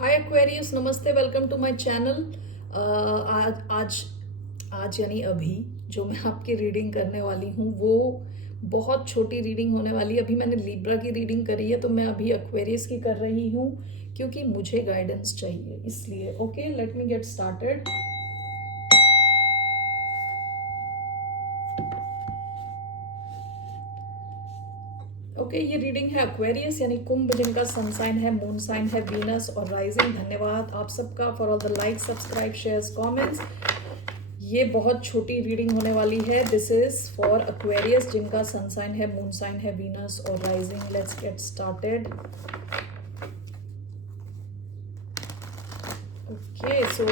हाय Aquarius, नमस्ते, welcome to my channel. आज आज आज यानी अभी जो मैं आपकी रीडिंग करने वाली हूँ वो बहुत छोटी रीडिंग होने वाली है। अभी मैंने लिब्रा की रीडिंग करी है तो मैं अभी एक्वेरियस की कर रही हूँ क्योंकि मुझे गाइडेंस चाहिए, इसलिए। Okay, let me get started. Okay, ये रीडिंग है एक्वेरियस यानी कुंभ, जिनका सन साइन है, मून साइन है वीनस और राइजिंग। धन्यवाद आप सबका for all the like, subscribe, shares, comments. ये बहुत छोटी रीडिंग होने वाली है। दिस इज फॉर एक्वेरियस जिनका सन साइन है, मून साइन है, वीनस और rising. Let's get started. Okay, so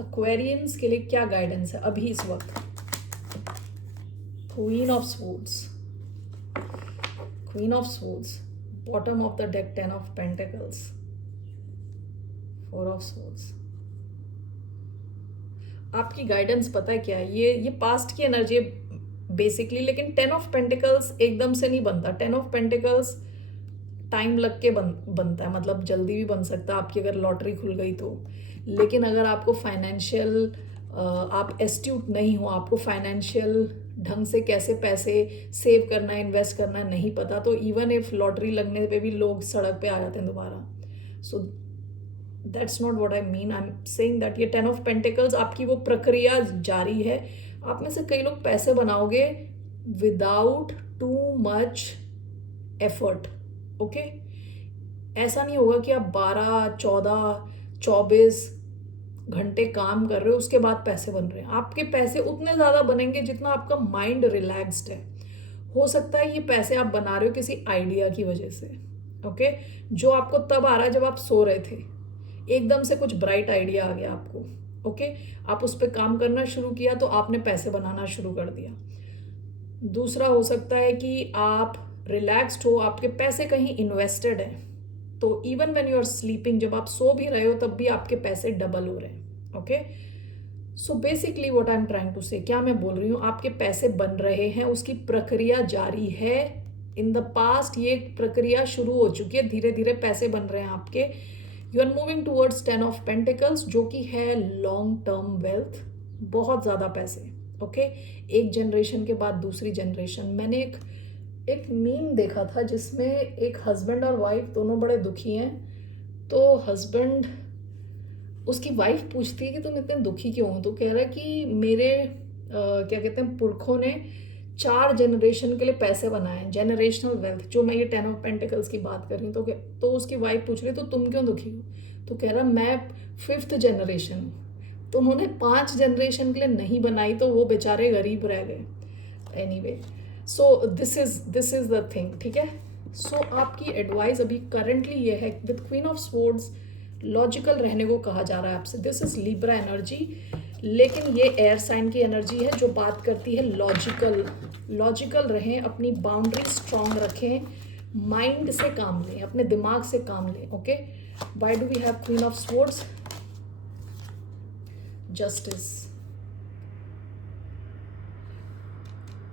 Aquarians के लिए क्या गाइडेंस है अभी इस वक्त? Queen of swords, queen of swords, bottom of the deck, ten of pentacles, four of swords. आपकी गाइडेंस पता है क्या है? ये पास्ट की एनर्जी बेसिकली, लेकिन टेन ऑफ पेंटिकल्स एकदम से नहीं बनता। टेन ऑफ पेंटिकल्स टाइम लग के बनता है, मतलब जल्दी भी बन सकता है आपकी अगर लॉटरी खुल गई तो। लेकिन अगर आपको फाइनेंशियल, आप एस्ट्यूट नहीं हो, आपको फाइनेंशियल ढंग से कैसे पैसे सेव करना है, इन्वेस्ट करना है नहीं पता, तो इवन इफ लॉटरी लगने पे भी लोग सड़क पे आ जाते हैं दोबारा। So that's not what I mean. I am saying that ये टेन ऑफ पेंटिकल्स आपकी वो प्रक्रिया जारी है। आप में से कई लोग पैसे बनाओगे without too much effort. Okay, ऐसा नहीं होगा कि आप 12, 14, 24 घंटे काम कर रहे हो उसके बाद पैसे बन रहे हैं। आपके पैसे उतने ज़्यादा बनेंगे जितना आपका माइंड रिलैक्स्ड है। हो सकता है ये पैसे आप बना रहे हो किसी आइडिया की वजह से। ओके, जो आपको तब आ रहा है जब आप सो रहे थे, एकदम से कुछ ब्राइट आइडिया आ गया आपको। ओके, आप उस पर काम करना शुरू किया तो आपने पैसे बनाना शुरू कर दिया। दूसरा हो सकता है कि आप रिलैक्स्ड हो, आपके पैसे कहीं इन्वेस्टेड हैं, तो even when you are sleeping, जब आप सो भी रहे हो तब भी आपके पैसे डबल हो रहे हैं। Okay, so basically what I am trying to say, क्या मैं बोल रही हूँ, आपके पैसे बन रहे हैं, उसकी प्रक्रिया जारी है। इन द पास्ट ये प्रक्रिया शुरू हो चुकी है, धीरे धीरे पैसे बन रहे हैं आपके। You are moving towards ten of pentacles, जो कि है लॉन्ग टर्म वेल्थ, बहुत ज़्यादा पैसे। ओके, एक जनरेशन के बाद दूसरी जनरेशन। मैंने एक मीम देखा था जिसमें एक हस्बैंड और वाइफ दोनों बड़े दुखी हैं। तो हस्बैंड, उसकी वाइफ पूछती है कि तुम इतने दुखी क्यों हो? तो कह रहा है कि मेरे क्या कहते हैं, पुरखों ने 4 जनरेशन के लिए पैसे बनाए हैं, जनरेशनल वेल्थ, जो मैं ये टेन ऑफ पेंटिकल्स की बात कर रही हूँ। तो उसकी वाइफ पूछ रही है तो तुम क्यों दुखी हो? तो कह रहा मैं 5th जनरेशन हूँ। तो उन्होंने 5 जनरेशन के लिए नहीं बनाई तो वो बेचारे गरीब रह गए। Anyway, so this is the thing, ठीक है। सो आपकी एडवाइस अभी करंटली ये है, with queen of swords logical रहने को कहा जा रहा है आपसे। दिस इज लिब्रा एनर्जी, लेकिन ये एयर साइन की एनर्जी है जो बात करती है लॉजिकल रहें, अपनी बाउंड्री स्ट्रांग रखें, माइंड से काम लें, अपने दिमाग से काम लें। Okay, why do we have queen of swords? Justice.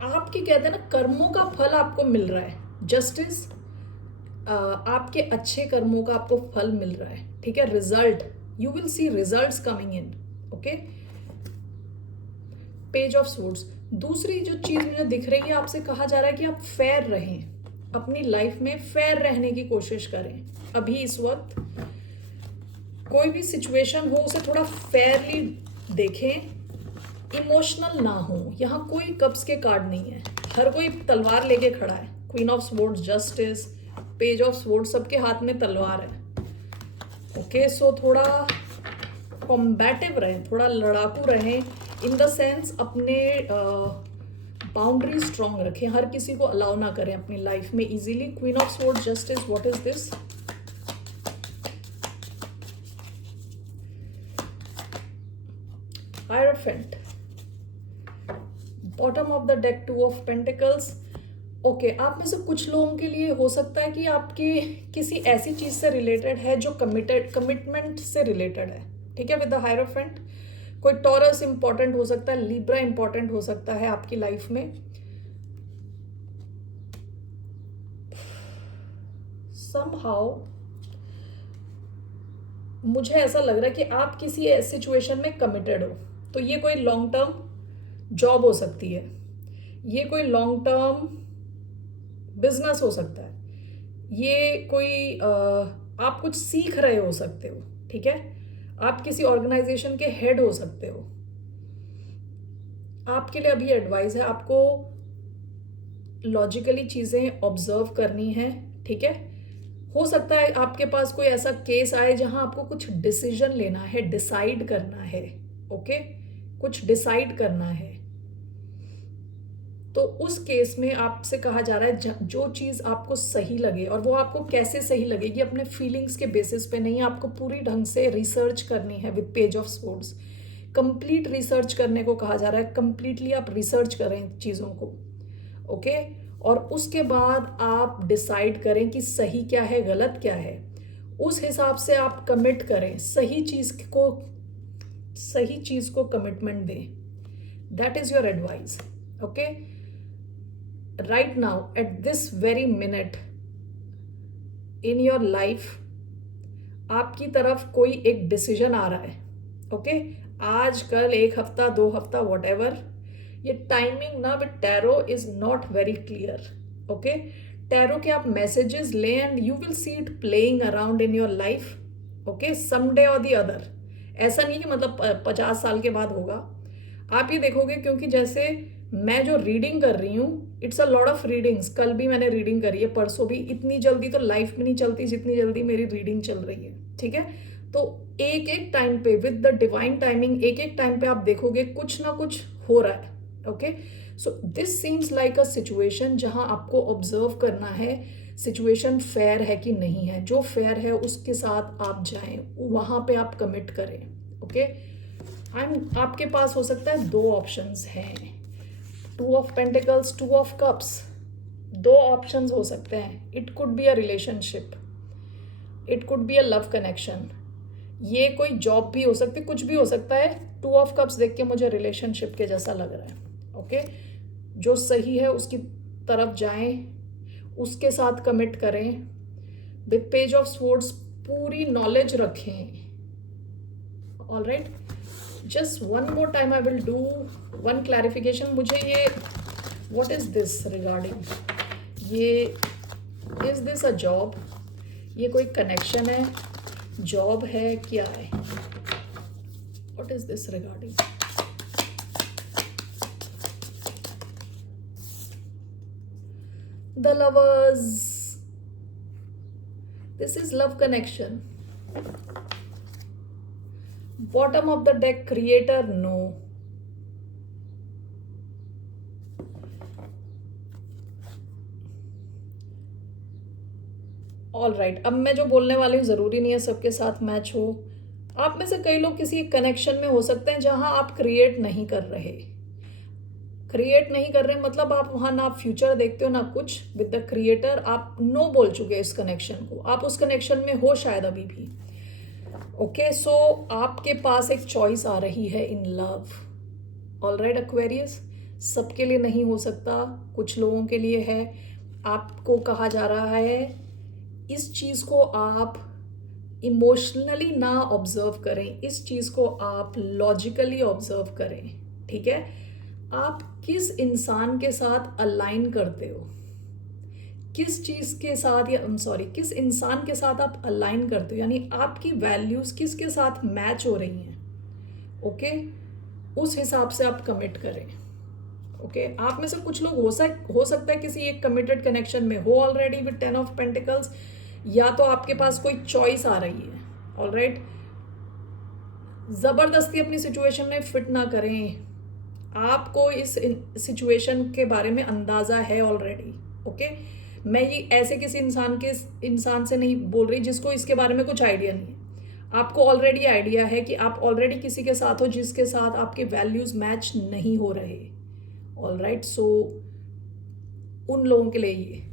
आपके कहते हैं ना, कर्मों का फल आपको मिल रहा है। जस्टिस, आपके अच्छे कर्मों का आपको फल मिल रहा है, ठीक है। Result, you will see results coming in. Okay, page of swords. दूसरी जो चीज मुझे दिख रही है, आपसे कहा जा रहा है कि आप फेयर रहें, अपनी लाइफ में फेयर रहने की कोशिश करें। अभी इस वक्त कोई भी सिचुएशन हो उसे थोड़ा फेयरली देखें, इमोशनल ना हो। यहाँ कोई कप्स के कार्ड नहीं है, हर कोई तलवार लेके खड़ा है। Queen of swords, justice, page of swords, सबके हाथ में तलवार है। ओके, सो थोड़ा कॉम्बैटिव रहें, थोड़ा लड़ाकू रहें, इन द सेंस अपने बाउंड्री स्ट्रांग रखें, हर किसी को अलाउ ना करें अपनी लाइफ में easily. Queen of swords, justice, what is this? Hierophant, bottom of the deck, 2 of pentacles. Okay, आप में से कुछ लोगों के लिए हो सकता है कि आपकी किसी ऐसी चीज से रिलेटेड है जो कमिटमेंट से रिलेटेड है, ठीक है, विद द हायरोफेंट। कोई टॉरस इंपॉर्टेंट हो सकता है, लिब्रा इंपॉर्टेंट हो सकता है आपकी लाइफ में। somehow मुझे ऐसा लग रहा है कि आप किसी सिचुएशन में कमिटेड हो। तो ये कोई लॉन्ग टर्म जॉब हो सकती है, ये कोई लॉन्ग टर्म बिजनेस हो सकता है, ये कोई आप कुछ सीख रहे हो सकते हो, ठीक है, आप किसी ऑर्गेनाइजेशन के हेड हो सकते हो। आपके लिए अभी एडवाइस है, आपको लॉजिकली चीज़ें ऑब्जर्व करनी है, ठीक है। हो सकता है आपके पास कोई ऐसा केस आए जहां आपको कुछ डिसीजन लेना है, डिसाइड करना है, ओके, कुछ डिसाइड करना है। तो उस केस में आपसे कहा जा रहा है जो चीज़ आपको सही लगे, और वो आपको कैसे सही लगेगी, अपने फीलिंग्स के बेसिस पे नहीं, आपको पूरी ढंग से रिसर्च करनी है with page of sports. Complete research करने को कहा जा रहा है, कंप्लीटली आप रिसर्च करें चीज़ों को, ओके। और उसके बाद आप डिसाइड करें कि सही क्या है, गलत क्या है, उस हिसाब से आप कमिट करें, सही चीज़ को कमिटमेंट दें। That is your advice, okay. Right now at this very minute in your life आपकी तरफ कोई एक डिसीजन आ रहा है, ओके। आज कल, एक हफ्ता, 2 हफ्ता, वॉट एवर, ये टाइमिंग ना with tarot is not very clear, okay. Tarot के आप मैसेजेस लें and you will see it playing around in your life, okay, someday और दी अदर। ऐसा नहीं कि मतलब 50 साल के बाद होगा, आप ये देखोगे, क्योंकि जैसे मैं जो रीडिंग कर रही हूँ, it's a lot of readings. कल भी मैंने रीडिंग करी है, परसों भी। इतनी जल्दी तो लाइफ में नहीं चलती जितनी जल्दी मेरी रीडिंग चल रही है, ठीक है। तो एक एक टाइम पे विद द डिवाइन टाइमिंग, एक एक टाइम पे आप देखोगे कुछ ना कुछ हो रहा है, okay. So this seems like a situation जहां आपको ऑब्जर्व करना है सिचुएशन फेयर है कि नहीं है। जो फेयर है उसके साथ आप जाएं, वहां पे आप कमिट करें, ओके। आपके पास हो सकता है 2 ऑप्शंस हैं, 2 of pentacles, 2 of cups. 2 options हो सकते हैं। It could be a relationship, it could be a love connection, ये कोई जॉब भी हो सकती है, कुछ भी हो सकता है। 2 ऑफ कप्स देख के मुझे रिलेशनशिप के जैसा लग रहा है, ओके। जो सही है उसकी तरफ जाएं, उसके साथ कमिट करें विद पेज ऑफ स्वॉर्ड्स, पूरी नॉलेज रखें, all right. Just one more time I will do one clarification. मुझे ये व्हाट इज दिस रिगार्डिंग, ये इज दिस अ जॉब, ये कोई कनेक्शन है, जॉब है, क्या है, what is this regarding. The lovers, this is love connection. Bottom of the deck, creator, no. All right, अब मैं जो बोलने वाली हूँ ज़रूरी नहीं है सबके साथ मैच हो। आप में से कई लोग किसी कनेक्शन में हो सकते हैं जहां आप क्रिएट नहीं कर रहे, मतलब आप वहां ना फ्यूचर देखते हो ना कुछ। विद द क्रिएटर आप नो बोल चुके इस कनेक्शन को, आप उस कनेक्शन में हो शायद अभी भी, ओके। सो आपके पास एक चॉइस आ रही है in love, all right Aquarius. सबके लिए नहीं हो सकता, कुछ लोगों के लिए है। आपको कहा जा रहा है इस चीज़ को आप इमोशनली ना ऑब्जर्व करें, इस चीज़ को आप लॉजिकली ऑब्जर्व करें, ठीक है। आप किस इंसान के साथ अलाइन करते हो, किस चीज़ के साथ, या किस इंसान के साथ आप अलाइन करते हो, यानी आपकी वैल्यूज़ किसके साथ मैच हो रही हैं, ओके। उस हिसाब से आप कमिट करें, ओके। आप में से कुछ लोग हो सकता है किसी एक कमिटेड कनेक्शन में हो ऑलरेडी विद 10 ऑफ पेंटिकल्स, या तो आपके पास कोई चॉइस आ रही है, ऑल राइट। ज़बरदस्ती अपनी सिचुएशन में फिट ना करें, आपको इस सिचुएशन के बारे में अंदाज़ा है ऑलरेडी, ओके। मैं ये ऐसे किसी इंसान से नहीं बोल रही जिसको इसके बारे में कुछ आइडिया नहीं है। आपको ऑलरेडी आइडिया है कि आप ऑलरेडी किसी के साथ हो जिसके साथ आपके वैल्यूज़ मैच नहीं हो रहे, ऑल राइट। सो उन लोगों के लिए ये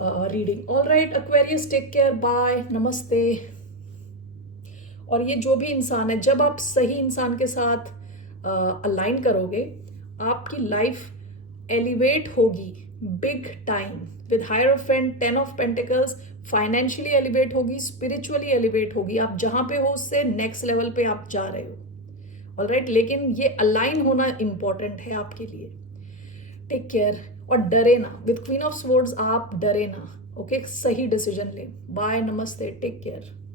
reading, all right Aquarius, take care, bye, नमस्ते। और ये जो भी इंसान है, जब आप सही इंसान के साथ अलाइन करोगे, आपकी लाइफ एलिवेट होगी big time. With hierophant, 10 of pentacles, financially elevate होगी, स्पिरिचुअली एलिवेट होगी, आप जहां पे हो उससे नेक्स्ट लेवल पे आप जा रहे हो। ऑलराइट, लेकिन ये अलाइन होना इंपॉर्टेंट है आपके लिए। टेक केयर और डरे ना, विद क्वीन ऑफ स्वॉर्ड्स आप डरे ना। ओके, सही डिसीजन ले। बाय, नमस्ते, टेक केयर।